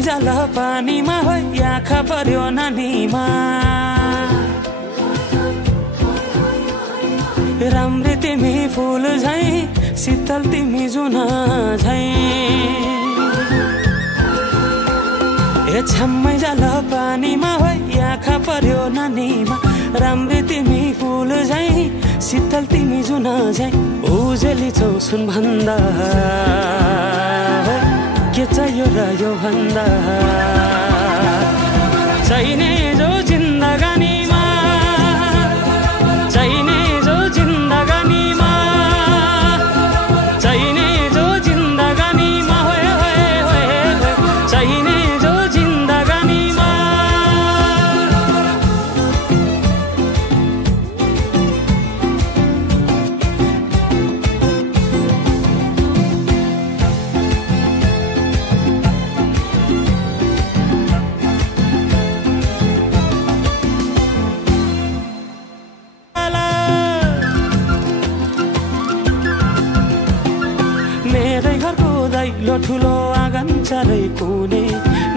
जाला पानीमा हो आँखा पर्यो नानीमा राम्री तिमी फूल झै शीतल तिमी जुना झै ए छम्मै जाला पानीमा हो आँखा पर्यो नानीमा राम्री तिमी फूल झै शीतल तिमी जुना झै उजेली छौ सुन भन्दा के चाहियो र यो भन्दा चाहिने जो जिन्दगानीमा चाहिने जो जिन्दगानीमा चाहिने जो जिन्दगानीमा होए होए होए चाहिने जो जिन्दगानीमा दैलो ठुलो आँगन चारै कुने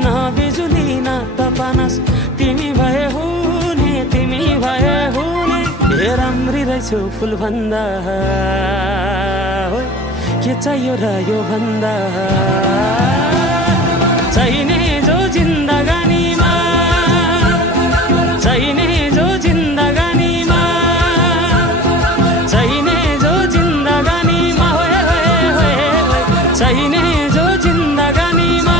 न बिजुली न त पानस तिमी भए हुने तिमी भए हुने ए राम्री रहेछौ फुल भन्दा के चाहियो र यो भन्दा चाहिने जो जिन्दगानीमा चाहिने जो जिन्दगानीमा चाहिने जो जिन्दगानीमा होए होए होए चाहिने जो जिन्दगानीमा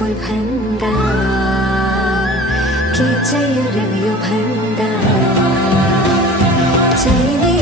फूल भन्दा के चाहियो र यो भन्दा चाहिने